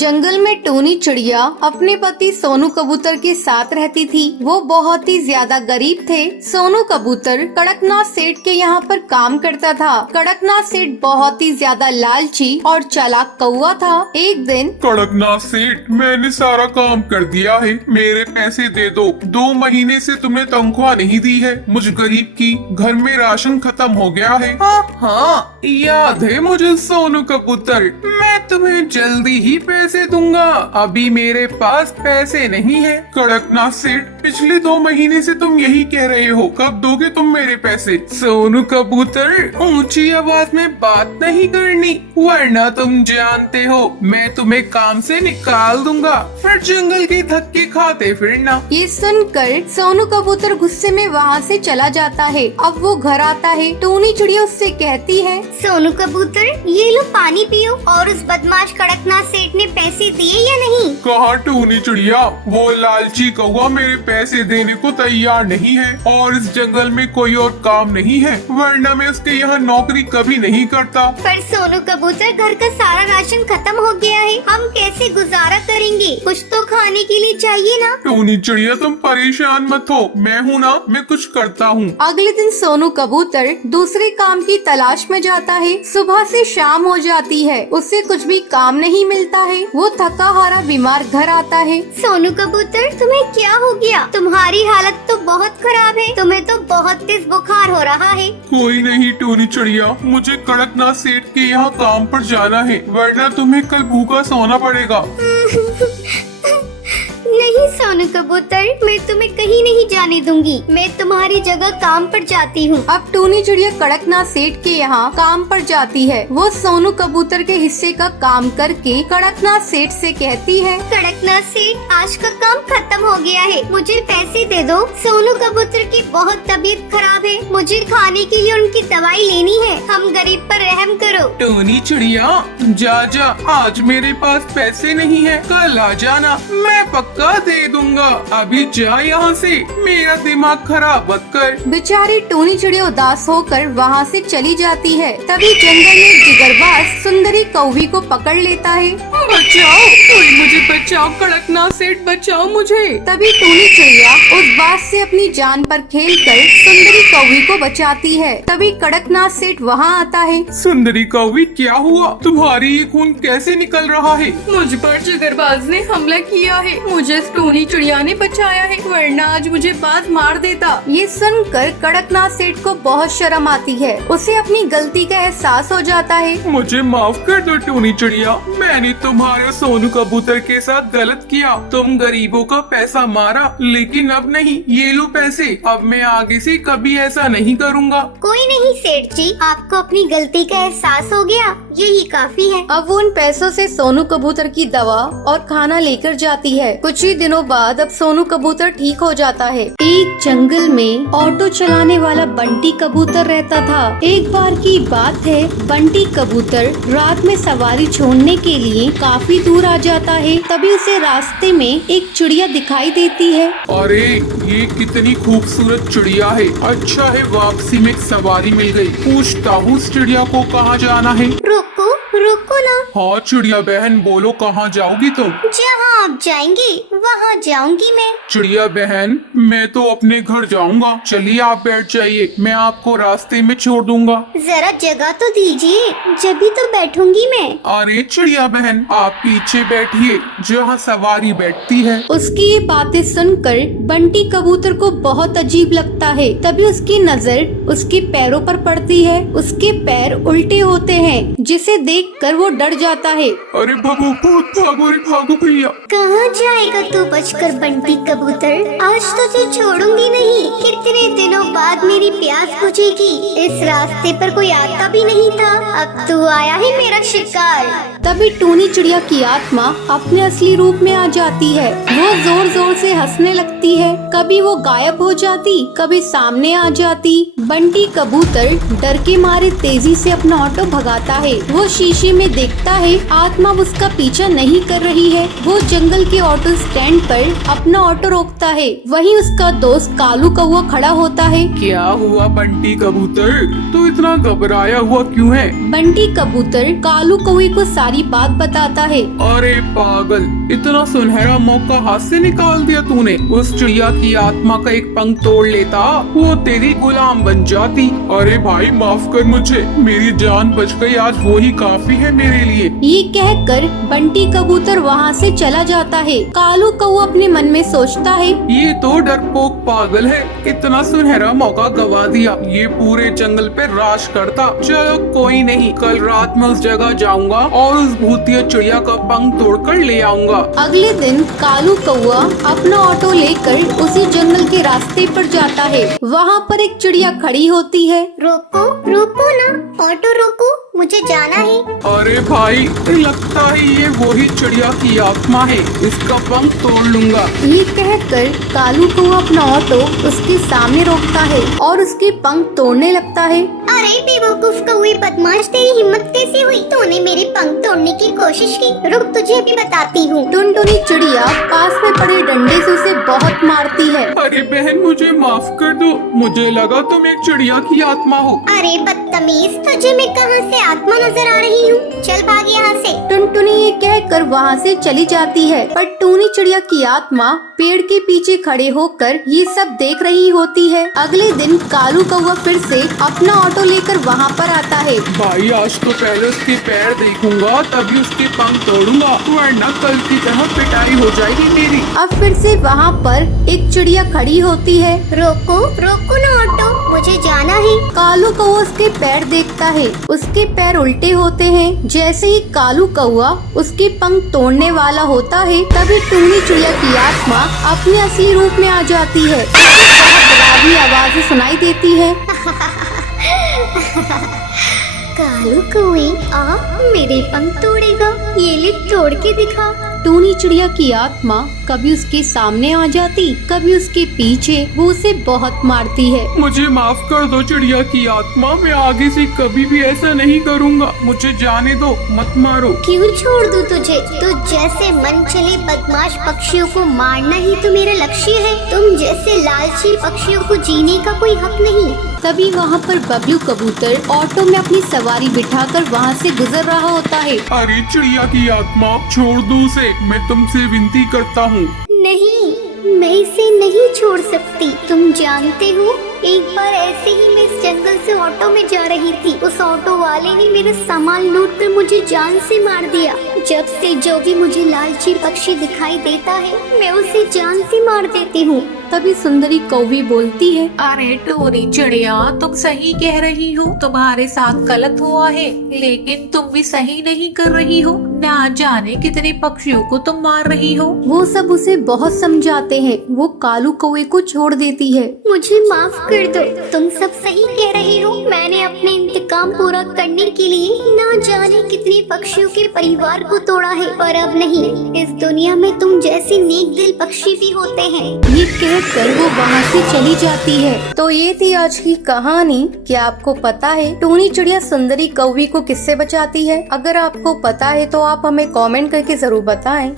जंगल में टूनी चिड़िया अपने पति सोनू कबूतर के साथ रहती थी। वो बहुत ही ज्यादा गरीब थे। सोनू कबूतर कड़कनाथ सेठ के यहाँ पर काम करता था। कड़कनाथ सेठ बहुत ही ज्यादा लालची और चालाक कौवा था। एक दिन, कड़कनाथ सेठ, मैंने सारा काम कर दिया है, मेरे पैसे दे दो। 2 महीने से तुमने तनख्वाह नहीं दी है। मुझ गरीब की घर में राशन खत्म हो गया है। हाँ, याद है मुझे सोनू कबूतर, मैं तुम्हें जल्दी ही पैसे दूंगा। अभी मेरे पास पैसे नहीं है। कड़कनाथ सेठ, पिछले 2 महीने से तुम यही कह रहे हो, कब दोगे तुम मेरे पैसे? सोनू कबूतर, ऊंची आवाज में बात नहीं करनी, वरना तुम जानते हो मैं तुम्हें काम से निकाल दूंगा, फिर जंगल के धक्के खाते फिरना। ये सुनकर सोनू कबूतर गुस्से में वहाँ से चला जाता है। अब वो घर आता है। टूनी चिड़िया उससे कहती है, सोनू कबूतर, ये लो पानी पियो। और उस बदमाश कड़कनाथ सेठ ने पैसे दिए या नहीं? कहाँ टूनी चिड़िया, वो लालची कौवा मेरे पैसे देने को तैयार नहीं है और इस जंगल में कोई और काम नहीं है, वरना मैं उसके यहाँ नौकरी कभी नहीं करता। पर सोनू कबूतर, घर का सारा राशन खत्म हो गया है, हम कैसे गुजारा करेंगे? कुछ तो खाने के लिए चाहिए ना? टूनी चिड़िया, तुम परेशान मत हो, मैं हूँ ना, मैं कुछ करता हूँ। अगले दिन सोनू कबूतर दूसरे काम की तलाश में जाता है। सुबह से शाम हो जाती है, उसे कुछ भी काम नहीं मिलता है। वो थका हारा बीमार घर आता है। सोनू कबूतर, तुम्हें क्या हो गया? तुम्हारी हालत तो बहुत खराब है, तुम्हें तो बहुत तेज बुखार हो रहा है। कोई नहीं टूनी चिड़िया, मुझे कड़कनाथ सेठ के यहाँ काम पर जाना है, वरना तुम्हें कल भूखा सोना पड़ेगा। नहीं सोनू कबूतर, मैं तुम्हें कहीं नहीं जाने दूंगी। मैं तुम्हारी जगह काम पर जाती हूँ। अब टूनी चिड़िया कड़कनाथ सेठ के यहाँ काम पर जाती है। वो सोनू कबूतर के हिस्से का काम करके कड़कनाथ सेठ से कहती है, कड़कनाथ सेठ, आज का काम खत्म हो गया है, मुझे पैसे दे दो। सोनू कबूतर की बहुत तबीयत खराब है, मुझे खाने के लिए उनकी दवाई लेनी है। हम गरीब पर रहम करो। टूनी चिड़िया, जा, आज मेरे पास पैसे नहीं है, कल आ जाना, मैं पक्का दे दूंगा। अभी जा यहाँ से, मेरा दिमाग खराब मत कर। बेचारी टूनी चिड़िया उदास होकर वहाँ से चली जाती है। तभी जंगल में एक जिगरबाज सुंदरी कौवी को पकड़ लेता है। बचाओ, कोई मुझे बचाओ, कड़कनाथ सेठ बचाओ मुझे। तभी टूनी चिड़िया उस बाज से अपनी जान पर खेलकर सुंदरी कौवी को बचाती है। तभी कड़कनाथ सेठ वहाँ आता है। सुंदरी कौवी, क्या हुआ? तुम्हारी ये खून कैसे निकल रहा है? मुझ पर जिगरबाज ने हमला किया है, मुझे इस टूनी चिड़िया ने बचाया है, वरना आज मुझे बाज मार देता। ये सुनकर कड़कनाथ सेठ को बहुत शर्म आती है। उसे अपनी गलती का एहसास हो जाता है। मुझे माफ कर दो टूनी चिड़िया, मैंने तुम्हारे सोनू कबूतर के साथ गलत किया। तुम गरीबों का पैसा मारा, लेकिन अब नहीं, ये लो पैसे। अब मैं आगे से कभी ऐसा नहीं करूँगा। कोई नहीं सेठ जी, आपको अपनी गलती का एहसास हो गया, यही काफी है। अब वो उन पैसों से सोनू कबूतर की दवा और खाना लेकर जाती है। कुछ ही दिनों बाद अब सोनू कबूतर ठीक हो जाता है। एक जंगल में ऑटो चलाने वाला बंटी कबूतर रहता था। एक बार की बात है, बंटी कबूतर रात में सवारी छोड़ने के लिए काफी दूर आ जाता है। तभी उसे रास्ते में एक चिड़िया दिखाई देती है। अरे, ये कितनी खूबसूरत चिड़िया है। अच्छा है, वापसी में एक सवारी मिल गई। पूछता हूँ इस चिड़िया को कहाँ जाना है। रुको ना। हाँ चिड़िया बहन, बोलो कहाँ जाओगी तुम? जहाँ आप जाएंगे वहाँ जाऊंगी मैं। चिड़िया बहन, मैं तो अपने घर जाऊंगा, चलिए आप बैठ जाइए, मैं आपको रास्ते में छोड़ दूंगा। जरा जगह तो दीजिए, जब भी तो बैठूंगी मैं। अरे चिड़िया बहन, आप पीछे बैठिए, जहाँ सवारी बैठती है। उसकी ये बातें सुनकर बंटी कबूतर को बहुत अजीब लगता है। तभी उसकी नजर उसके पैरों पर पड़ती है। उसके पैर उल्टे होते हैं, जिसे देखकर वो डर जाता है। अरे भागो भागो रे, भागो भैया। कहाँ जाएगा तू बचकर बंटी कबूतर? आज तो तुझे छोड़ूंगी नहीं। कितने दिनों बाद मेरी प्यास बुझेगी। इस रास्ते पर कोई आता भी नहीं था, अब तू आया है मेरा शिकार। तभी टूनी चिड़िया की आत्मा अपने असली रूप में आ जाती है। वो जोर जोर से हंसने लगती है। कभी वो गायब हो जाती, कभी सामने आ जाती। बंटी कबूतर डर के मारे तेजी से अपना ऑटो भगाता है। वो शीशे में देखता है आत्मा उसका पीछा नहीं कर रही है। वो जंगल के ऑटो स्टैंड पर अपना ऑटो रोकता है। वहीं उसका दोस्त कालू कौवा खड़ा होता है। क्या हुआ बंटी कबूतर, तू इतना घबराया हुआ क्यों है? बंटी कबूतर कालू कौवे को सारी बात बताता है। अरे पागल, इतना सुनहरा मौका हाथ से निकाल दिया तूने। उस चिड़िया की आत्मा का एक पंख तोड़ लेता, वो तेरी गुलाम बन जाती। अरे भाई माफ कर मुझे, मेरी जान बच गई, आज वो ही काफी है मेरे लिए। ये कहकर बंटी कबूतर वहाँ से चला जाता है। कालू कौवा अपने मन में सोचता है, ये तो डरपोक पागल है, इतना सुनहरा मौका गवा दिया। ये पूरे जंगल पे राज करता। चलो कोई नहीं, कल रात में उस जगह जाऊंगा और उस भूतिया चिड़िया का पंख तोड़कर ले आऊंगा। अगले दिन कालू कौवा अपना ऑटो लेकर उसी जंगल के रास्ते पर जाता है। वहाँ पर एक चिड़िया खड़ी होती है। रोको रोको ना, ऑटो रोको, मुझे जाना है। अरे भाई, लगता है ये वही चिड़िया की आत्मा है, इसका पंख तोड़ लूंगा। ये कहकर कालू कौवा अपना ऑटो उसके सामने रोकता है और उसके पंख तोड़ने लगता है। अरे बेवकूफ कौवे बदमाश, तेरी हिम्मत कैसे हुई? तूने मेरे पंख तोड़ने की कोशिश की। रुक, तुझे अभी बताती हूँ। टुनटुनी चिड़िया पास में पड़े डंडे से उसे बहुत मारती है। अरे बहन, मुझे माफ कर दो, मुझे लगा तुम एक चिड़िया की आत्मा हो। अरे बदतमीज, तुझे मैं कहाँ से आत्मा नजर आ रही हूँ? चल भाग यहाँ से। टुनटुनी ये कहकर वहाँ से चली जाती है, पर टूनी चिड़िया की आत्मा पेड़ के पीछे खड़े होकर ये सब देख रही होती है। अगले दिन कालू कौवा फिर से अपना ऑटो लेकर वहाँ पर आता है। भाई आज तो पहले उसके पैर देखूंगा, तभी उसके पंख तोड़ूंगा, वरना कल की तरह पिटाई हो जाएगी मेरी। अब फिर से वहाँ पर एक चिड़िया खड़ी होती है। रोको रोको ना ऑटो, मुझे जाना है। कालू कौवा उसके पैर देखता है, उसके पैर उल्टे होते हैं। जैसे ही कालू कौवा उसके पंख तोड़ने वाला होता है, तभी टूनी चिड़िया की आत्मा अपने असली रूप में आ जाती है। बहुत डरावनी आवाज़ें सुनाई देती है। कालू कौवे, आ मेरे पंख तोड़ेगा? ये ले तोड़ के दिखा। टूनी चिड़िया की आत्मा कभी उसके सामने आ जाती, कभी उसके पीछे। वो उसे बहुत मारती है। मुझे माफ कर दो चिड़िया की आत्मा, मैं आगे से कभी भी ऐसा नहीं करूँगा। मुझे जाने दो, मत मारो। क्यों छोड़ दूं तुझे? तू जैसे मन चले बदमाश पक्षियों को मारना ही तो मेरा लक्ष्य है। तुम जैसे लालची पक्षियों को जीने का कोई हक नहीं। तभी वहाँ पर बबलू कबूतर ऑटो में अपनी सवारी बिठाकर वहाँ से गुजर रहा होता है। अरे चिड़िया की आत्मा, छोड़ दो उसे, मैं तुमसे विनती करता हूँ। नहीं, मैं इसे नहीं छोड़ सकती। तुम जानते हो, एक बार ऐसे ही मैं इस जंगल से ऑटो में जा रही थी। उस ऑटो वाले ने मेरा सामान लूट कर मुझे जान से मार दिया। जब से जो भी मुझे लालची पक्षी दिखाई देता है, मैं उसे जान से मार देती हूँ। तभी सुंदरी कौवी बोलती है, अरे टोनी चिड़िया, तुम सही कह रही हो, तुम्हारे साथ गलत हुआ है, लेकिन तुम भी सही नहीं कर रही हो। ना जाने कितने पक्षियों को तुम मार रही हो। वो सब उसे बहुत समझाते हैं। वो कालू कौवे को छोड़ देती है। मुझे माफ कर दो, तुम सब सही कह रही हो। मैंने अपने इंतकाम पूरा करने के लिए ना जाने कितने पक्षियों के परिवार को तोड़ा है, पर अब नहीं। इस दुनिया में तुम जैसे नेक दिल पक्षी भी होते हैं। ये कहकर वो वहाँ से चली जाती है। तो ये थी आज की कहानी। क्या आपको पता है टूनी चिड़िया सुंदरी कौवी को किससे बचाती है? अगर आपको पता है तो आप हमें कमेंट करके जरूर बताएं।